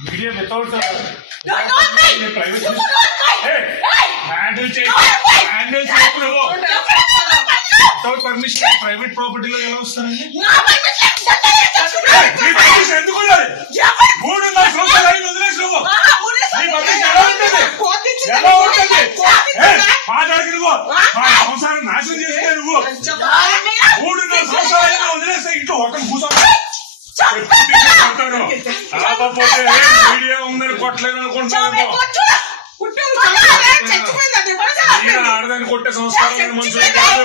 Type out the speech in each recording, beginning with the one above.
Media without private handle without permission private property lo ela vastandi ఎందుకు మూడు నా సొంత లైన్ వదిలేసావు ఎలా ఉంటుంది మాట్లాడికి నువ్వు సంసారం నాశనం చేస్తే నువ్వు మూడు నా సొంత లైన్ వదిలేస్తే ఇంట్లో ఒకరు కూర్చోండి కాకపోతే మీడియా ఉందని కొట్టలేదు అనుకుంటున్నాను ఆడదాన్ని కొట్టే సంస్కారం మంచిది కాదు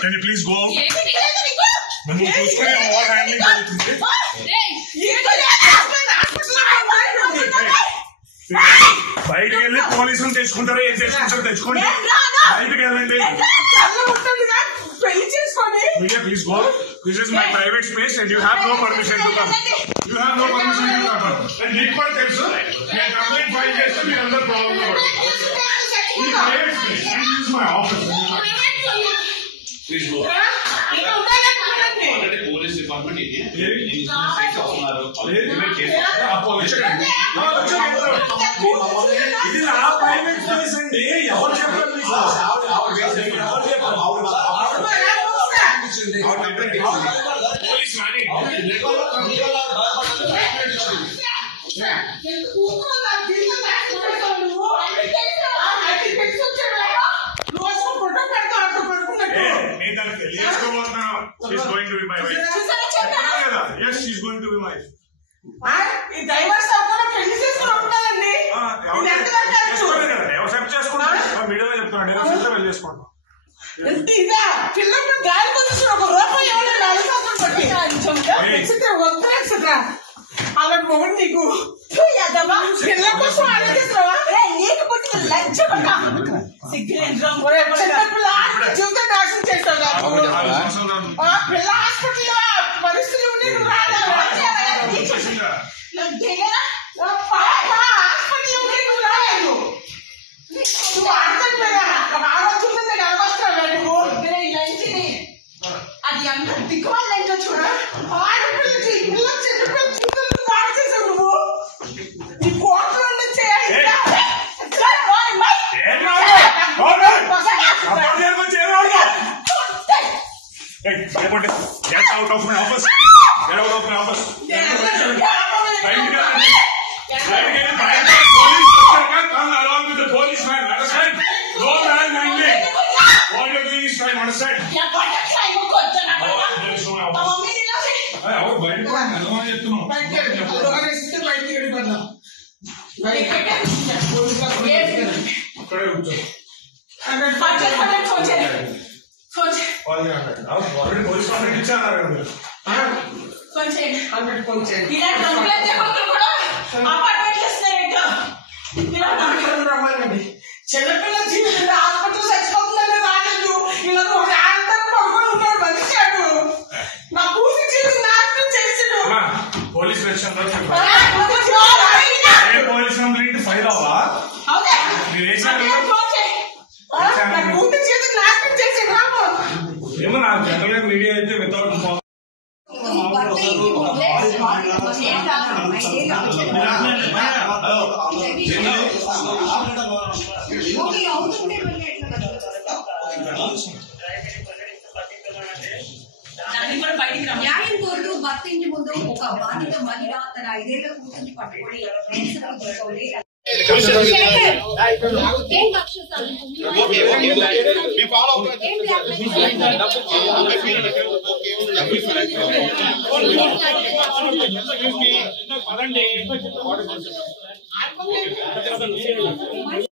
Can you please go? నువ్వు చూసుకునే ఓవర్ హ్యాండ్లింగ్ జరుగుతుంది బయటకు వెళ్ళి పోలీసులు తెచ్చుకుంటారో ఏం చేసుకుంటారో తెచ్చుకోండి బయటకు వెళ్ళండి please go this is my private space and you have no permission to come you have no permission to come and నీకు కూడా తెలుసు నేను కంప్లైంట్ ఫైల్ చేస్తే మీరు అందరూ ప్రాబ్లం ఈ private space this is my office please go police department ఇది నా ప్రైవేట్ స్పేస్ అండి ఎవరు చెప్పారు police She's going to be my wife. Yes, she's going to be my wife. Divorce పెళ్లి చేసుకుంటానండి ఎవరు చేసుకుంటారు మీడియాలో చెప్తాను డైవర్స్ పెళ్లి చేసుకుంటాం పిల్లలు గాలి కొంచెం ఒక రూపాయి ఎవరైనా అలా మొగడు నీకు పిల్లల కోసం ఆలోచిస్తున్నావా నీకు పుట్టిన లంచ్ జీవితం నాశనం చేస్తావు పిల్ల హాస్పిటల్లో పరిస్థితులు హాస్పిటల్ నువ్వు రాలేదు నువ్వు ఆడతాను కదా ఆలోచించే కలవస్తావు అది అంత దిక్కుమాలి ఏంటో చూడ ఆడపిల్లకి పిల్ల చిన్నపిల్లలు పాడు చేసావు నువ్వు నీ కోర్టులో చేయాలి Get out of my office. Get out of my office. Come along with the policeman. Understand? No man handling. All you're doing is crime. Understand? చిన్నపిల్ల జీవితం హాస్పిటల్ చచ్చిపోతుందని రాలేదు ఇలా అందరూ పడుకొని ఉంటాడు మనిషాడు నా కూసి జీవితం నాశనం చేసాడు police station police complaint file అవ్వా నా కూతురు జీవితం నాశనం చేసాడు రాము ఏమో నాకు జనరల్ మీడియా అయితే వితౌట్ న్యాయం కోరుతూ భర్త ఇంటి ముందు ఒక బాధిత మహిళ తన 5 ఏళ్ల కూతుర్ని పట్టుకొని